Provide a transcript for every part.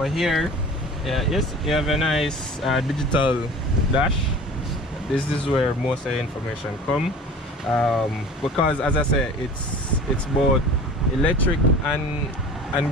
over here, yeah, yes, you have a nice digital dash. This is where most of the information come, because as I say, it's both electric and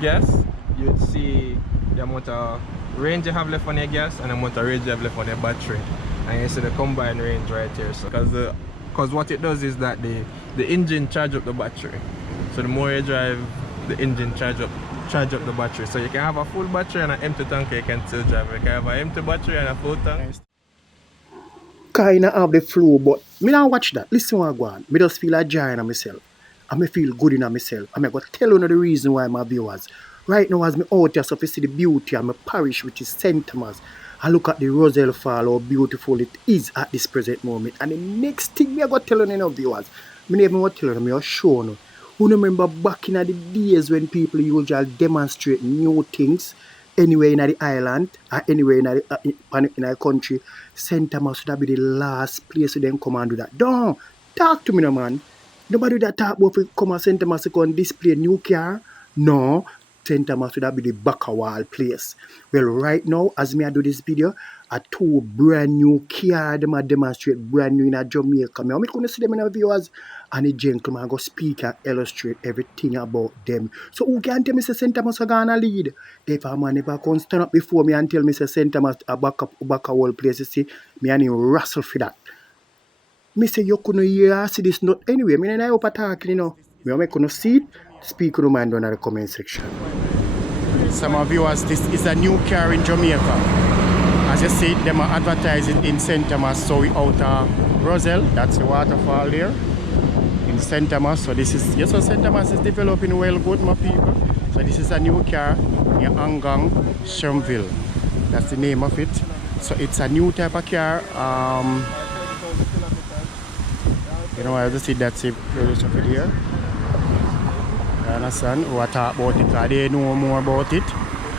gas. You'd see the amount of range you have left on your gas and the amount of range you have left on your battery, and you see the combined range right here. So because what it does is that the engine charge up the battery, so the more you drive, the engine charge up the battery. So you can have a full battery and an empty tank, you can still drive. You can have an empty battery and a full tank. Kinda have the flow, but me not watch that. Listen what I go on. Me just feel a joy in myself. I me feel good in myself. I me go tell you the reason why my viewers. Right now as me out here so to see the beauty of my parish, which is St. Thomas, I look at the Roselle Fall, how beautiful it is at this present moment. And the next thing me I go tell you viewers, me never want to tell you, me just show you. Who remember back in the days when people usually demonstrate new things anywhere in the island or anywhere in the country, St. Thomas would be the last place where them come and do that. Don't talk to me, no man. Nobody that talk about if come and St. Thomas to come display new car. No, St. Thomas would be the back of wall place. Well, right now, as me I do this video, a two brand new car them a demonstrate brand new in a Jamaica. Me gonna see them in our viewers, and the gentleman go speak and illustrate everything about them. So who can tell me say St. Thomas are gonna lead? If a man never can stand up before me and tell me say St. Thomas a back of wall place, you see, me and him wrestle for that. Me say you couldn't hear see this not anyway. Me and I up talking, you know. Me make you see it. Speak your mind down in the comment section. Some of viewers, this is a new car in Jamaica. As you see, them are advertising in St. Thomas, so we out of Roselle, that's the waterfall there in St. Thomas. So this is, yes, so St. Thomas is developing well good, my people. So this is a new car near Angang, Shermville. That's the name of it. So it's a new type of car. You know, I just see that's the produce of it here. You understand? Who talk about it because they know more about it.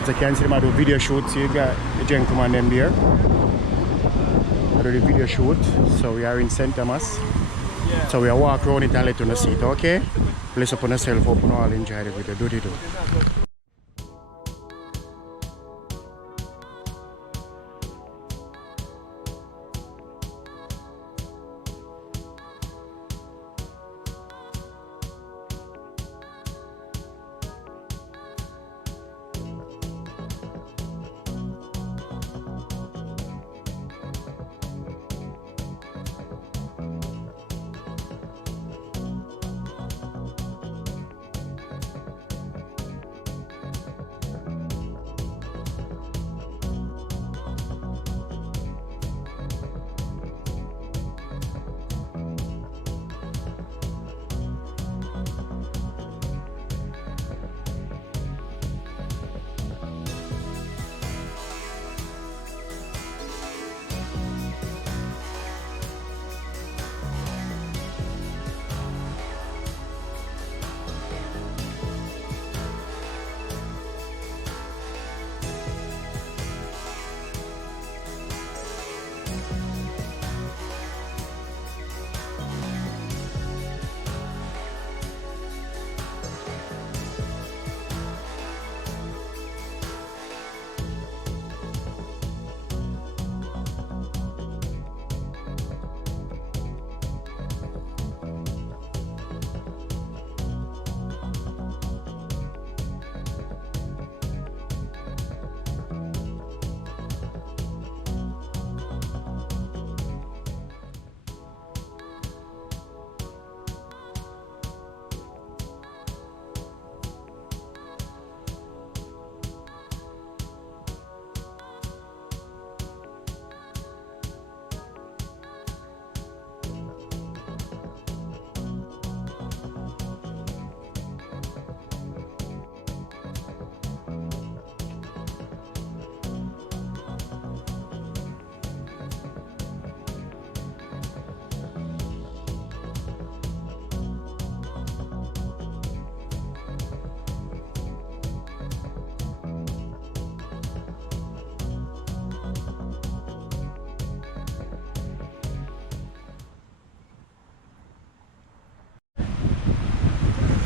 As you can see, them do video shoots. You got the gentleman them there. They do the video shoot. So we are in St. Thomas. So we are walk around it and let you see it, okay? Bless upon yourself, hope you all enjoy the video. Do it.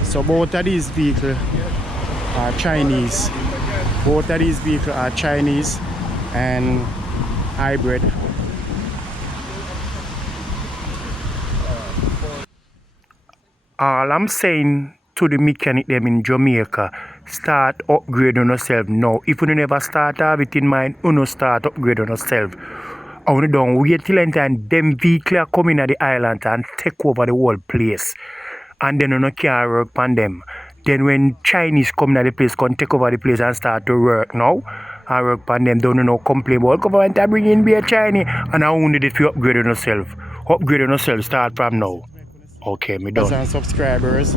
So both of these vehicles are Chinese Both of these vehicles are Chinese and hybrid. All I'm saying to the mechanic them in Jamaica, start upgrading yourself now. If you never start have it in mind, you no start upgrading yourself. I want to don't wait till time them vehicle come in at the island and take over the whole place. And then you no can work on them. Then when Chinese come to the place, can take over the place and start to work now. And work on them, don't no complain about government bring in be a Chinese. And I only did for upgrading yourself. Upgrading yourself start from now. Okay, me done. And subscribers,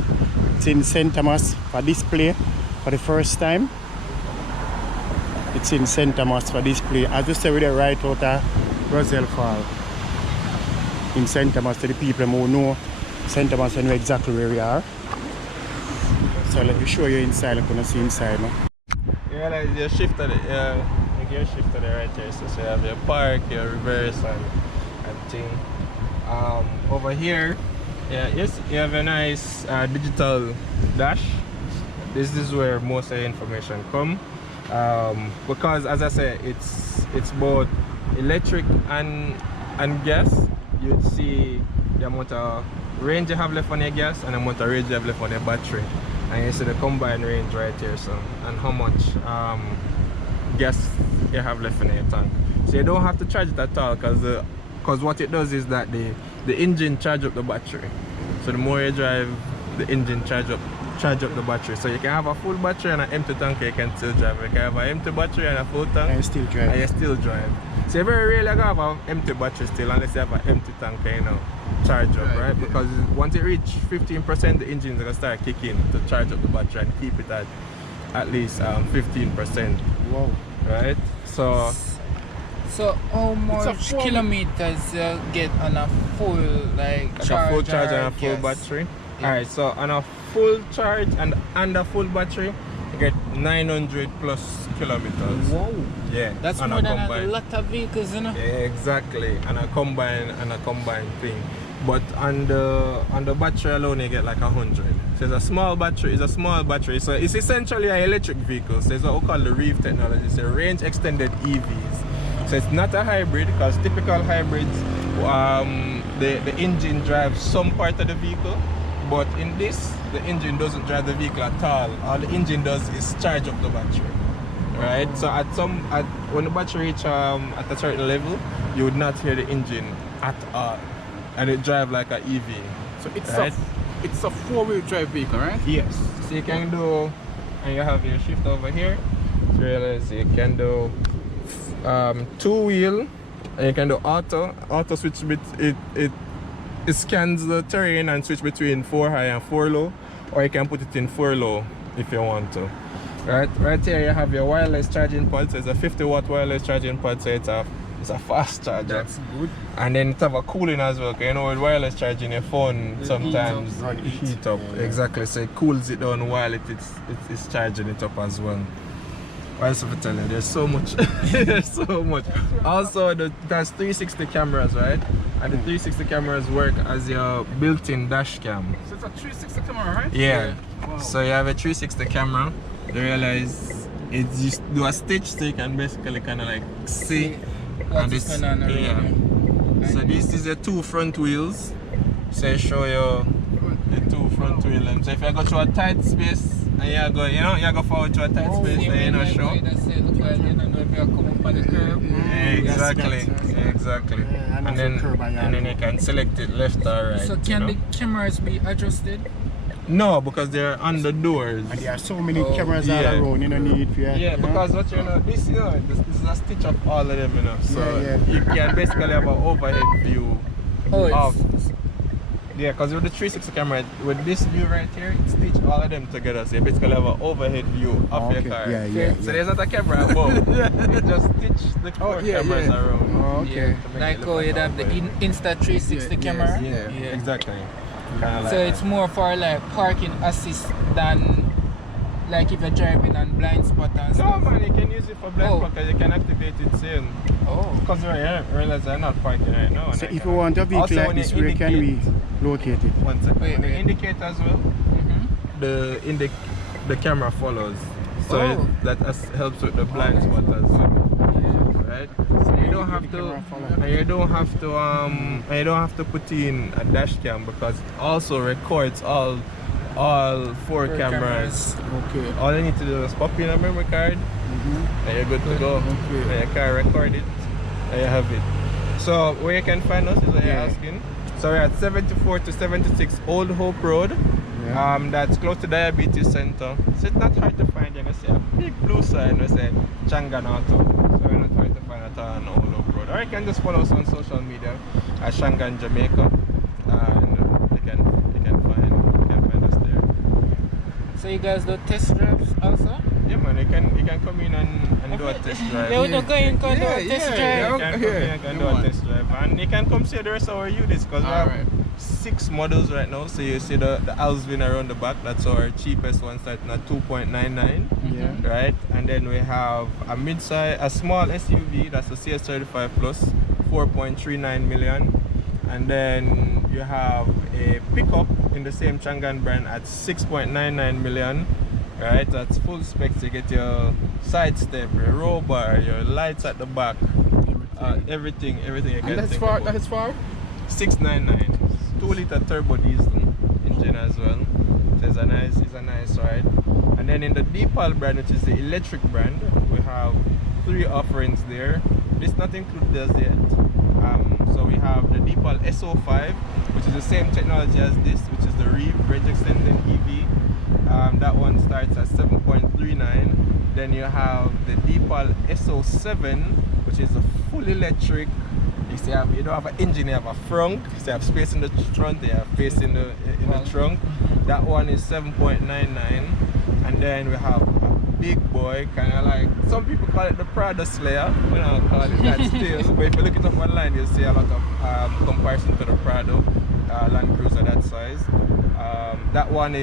it's in St. Thomas for display for the first time. It's in St. Thomas for display. As you say, we're right out of Roselle Fall. In St. Thomas, to the people who know St. Thomas and know exactly where we are. So let me show you inside. I'm gonna see inside now. Yeah, like your shifter, like your shifter right here. So you have your park, your reverse, and thing. Over here, yes, you have a nice digital dash. This is where most of the information come. Because as I say, it's both electric and gas. You'd see the amount of range you have left on your gas and the amount of range you have left on your battery. And you see the combined range right here, so, and how much gas you have left in your tank. So you don't have to charge it at all, because what it does is that the engine charge up the battery. So the more you drive, the engine charge up the battery. So you can have a full battery and an empty tank, you can still drive. You can have an empty battery and a full tank, and still drive. And you still drive. So you very rarely have an empty battery still, unless you have an empty tank, you know, charge up, right? Because once it reach 15%, the engine is gonna start kicking to charge up the battery and keep it at least 15%. Wow. Right? So how much kilometers get on a full charge? A full charge and a full battery. Yeah. Alright, so on a full charge and a full battery, you get 900 plus kilometers. Whoa. Yeah. That's more than a lot of vehicles, you know? Yeah, exactly. And a combined thing. But on the battery alone you get like 100. So it's a small battery, So it's essentially an electric vehicle. So it's what we call the REEV technology. It's a range extended EVs. So it's not a hybrid, because typical hybrids, the engine drives some part of the vehicle, but in this, the engine doesn't drive the vehicle at all. All the engine does is charge up the battery, right? So when the battery reach at a certain level, you would not hear the engine at all, and it drives like an EV. So it's right? it's a four-wheel drive vehicle, right? Yes. So you can do, and you have your shift over here. So you can do two-wheel, and you can do auto switch it scans the terrain and switch between 4 high and 4 low, or you can put it in 4 low if you want to. Right here you have your wireless charging pad. So it's a 50-watt wireless charging pad, so it's a fast charger. That's good. And then it have a cooling as well, because you know with wireless charging your phone sometimes heat up. Yeah. Exactly, so it cools it down while it's charging it up as well. What else to tell you? There's so much. There's so much. Also, there's 360 cameras, right? And the 360 cameras work as your built-in dash cam. So it's a 360 camera, right? Yeah. Wow. So you have a 360 camera. You realize it's just do a stitch, so you can basically kind of like see. What's going on around here. So this is the 2 front wheels. So I show you the 2 front wheels. So if you go to a tight space, and you go forward to a tight space, and you're not sure. Exactly. Yeah, and then you can select it left or right. So can the cameras be adjusted? No, because they're on the doors. And there are so many cameras all yeah. around, you don't need for Because what this is a stitch of all of them, you know. So you can basically have an overhead view of. Yeah, because with the 360 camera, with this view right here, it stitch all of them together. So you basically have an overhead view of your car. So there's not a camera above. It just stitch the cameras around. Oh, okay. Like you'd have the Insta360 camera. Yeah, exactly. So it's more for like parking assist than like if you're driving on blind spot and stuff. No man, you can use it for blind spot because you can activate it soon. Because you realize I'm not parking right now. So if you want a vehicle like this, where can we locate it? One second. The indicator as well. The camera follows. So Oh. that helps with the blind spot as well. Right? So you don't have to, and you don't have to, and you don't have to put in a dash cam because it also records all four cameras. Okay. All you need to do is pop in a memory card, and you're good to go. Okay. And you can record it, and you have it. So where you can find us is what you're asking. So we're at 74 to 76 Old Hope Road. That's close to Diabetes Center. So it's not hard to find. You're gonna see a big blue sign that says Changan Auto. So we're not hard to find at all on Old Hope Road. Or you can just follow us on social media at Shangan Jamaica, and you can find us there. So you guys do test drives also? Yeah man, you can come in and do a test drive. Yeah, we don't go in and do a test drive. You can come in and do a test drive, and you can come see the rest of our units because we have 6 models right now. So you see the Alsvin around the back. That's our cheapest one, starting at 2.99. Right, and then we have a small SUV. That's a CS35 Plus, 4.39 million. And then you have a pickup in the same Changan brand at 6.99 million. Right, that's full specs. You get your side step, your roll bar, your lights at the back, everything you can think about. That is for 699. 2-liter turbo diesel engine as well. So it's a nice ride. And then in the Deepal brand, which is the electric brand, we have 3 offerings there. This not included as yet. So we have the Deepal SO5, which is the same technology as this, which is the Reeve range extended EV. That one starts at 7.39. Then you have the Deepal SO7, which is a full electric. You don't have an engine, you have a frunk. So you have space in the front, you have space in the trunk. That one is 7.99. And then we have a big boy, kind of like, some people call it the Prado Slayer. We don't call it that still. But if you look it up online, you'll see a lot of comparison to the Prado Land Cruiser that size. That one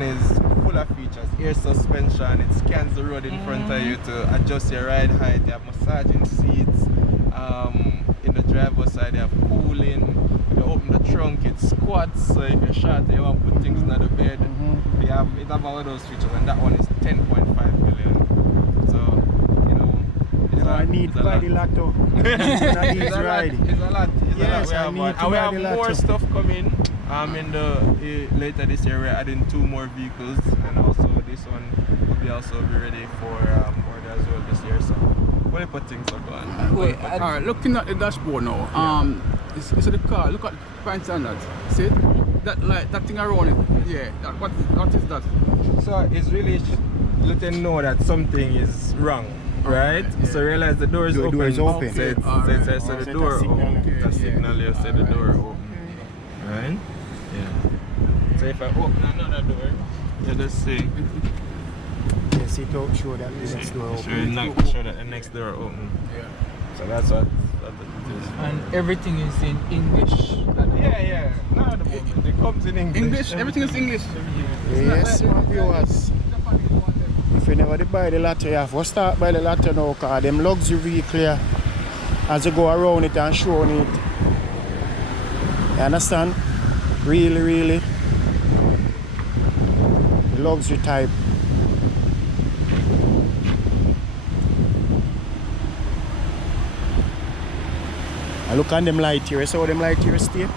is full of features. Air suspension, it scans the road in front of you to adjust your ride height. You have massaging seats. In the driver's side, you have cooling. When you open the trunk, it squats. So if you're short, you want to put things in the bed. It have all those features, and that one is 10.5 million. So I need to buy the lotto. It's a lot. Yes, I need to we buy have the more lotto. stuff coming. Later this year we're adding 2 more vehicles, and also this one will be ready for order as well this year. So we'll put things up on. Wait, alright, looking at the dashboard now, you see the car, look at the point standard. See it? That thing around it. Yeah, what is that? So it's really letting you know that something is wrong. Right? So realize the door is open. door is open. So the door open. The signal you say the door open. Right? Yeah. So if I open another door, you just see. Yes, it will show that the next door open. Show that the next door open. So that's what it is. And everything is in English. Yeah. Not at the moment. It comes in English. English? Everything is English. Yes, my viewers. If you never did buy the lotto, you have to start by the lotto now, because them luxury vehicle here, as you go around it and showing it. You understand? Really. The luxury type. And look on them light here. You see how them light here stay?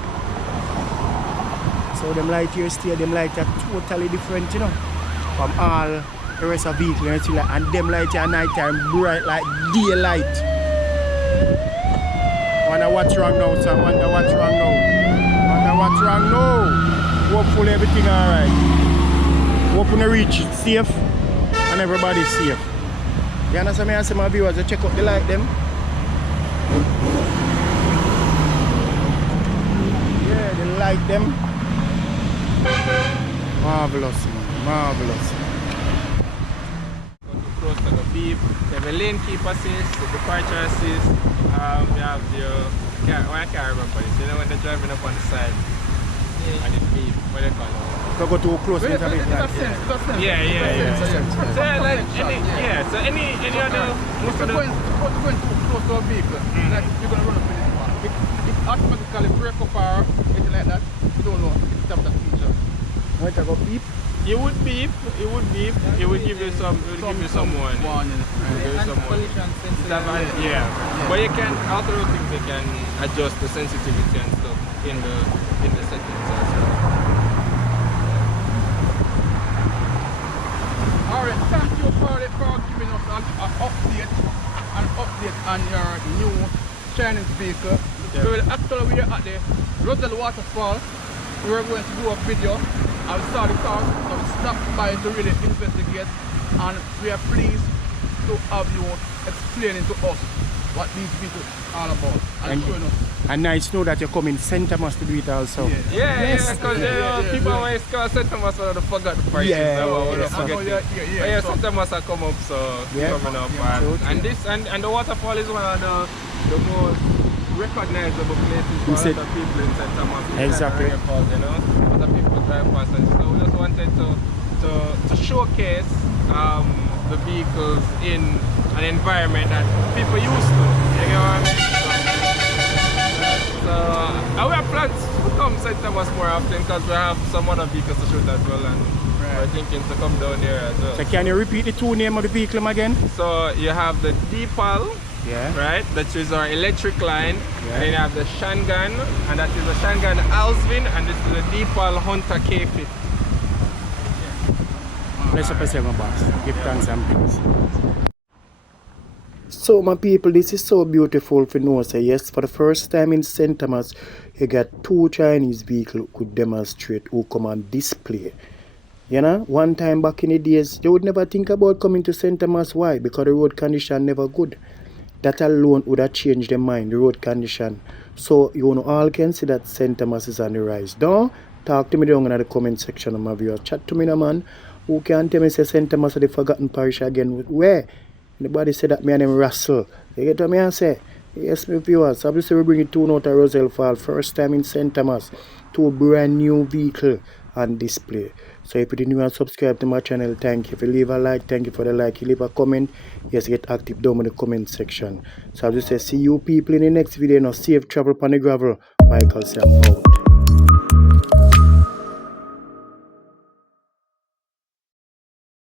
So them light here stay, them light are totally different, you know, from all the rest of vehicle and everything like, and them light here at night time bright like daylight. Wonder what's wrong now, sir. Wonder what's wrong now. Hopefully everything alright. Hoping to reach safe and everybody's safe. You understand me? I say my viewers, you check out the light them. Yeah, they like them. Marvelous, man. Marvelous. Close to the beep. You have a lane keep assist, the departure assist. You have I can't remember this. You know when they're driving up on the side and it beep. What do you call it? Don't go too close. Wait, It's a bit like, Yeah. So like any other most of the Going too close to a vehicle, like you're going to run up in this car. It automatically break up or anything like that. You don't know if it have that feature. Wait, I go beep. it would beep, it would beep, it would give you some, warning. warning. Give you And some warning. collision It have sensor. yeah. But you can, after those things, you can adjust the sensitivity and stuff in the settings as well. Alright, thank you for giving us an update on your new Chinese vehicle. Yeah. So actually we are at the Roselle Waterfall. We were going to do a video and we saw the car, so we stopped by to really investigate, and we are pleased to have you explaining to us what these vehicles are about and showing us. And nice to know that you come in St. Thomas to do it also. Yeah, because people always call St. Thomas when they forgot the prices. Yeah, so we don't I know, forget it. yeah. St. Thomas are come up, so Yeah. coming up. True, true. And this and the waterfall is one of the most recognizable places for a lot of people in St. Thomas. Exactly. Falls, you know, a lot of people drive past, and so we just wanted to showcase the vehicles in an environment that people used to. You know what I mean? So we have plans to come St. Thomas more often because we have some other vehicles to shoot as well, and we're thinking to come down here as well. So can you repeat the two names of the vehicle again? So you have the Deepal, Yeah. right, that is our electric line, Yeah. and then you have the Shangan, and that is the Shangan Alsvin, and this is the Deepal Hunter K50. Bless up yourself, my boss. Give thanks and praise. So my people, this is so beautiful for know. Say yes, for the first time in St. Thomas, you got two Chinese vehicles who could demonstrate, who come on display. You know, one time back in the days, they would never think about coming to St. Thomas. Why? Because the road condition never good. That alone would have changed their mind, the road condition. So you know, all can see that St. Thomas is on the rise. Don't talk to me down in the comment section of my viewers. Chat to me, no man. Who can tell me say St. Thomas is the forgotten parish again? Where? Nobody said that me and them Russell. You get what me and say? Yes, my viewers. Obviously we bring it two out of Roselle Fall. First time in St. Thomas. Two brand new vehicle on display. So if you're new and subscribe to my channel, thank you. If you leave a like, thank you for the like. You leave a comment, yes, get active down in the comment section. So I just say see you people in the next video. Now safe travel upon the gravel. Michael Sam out.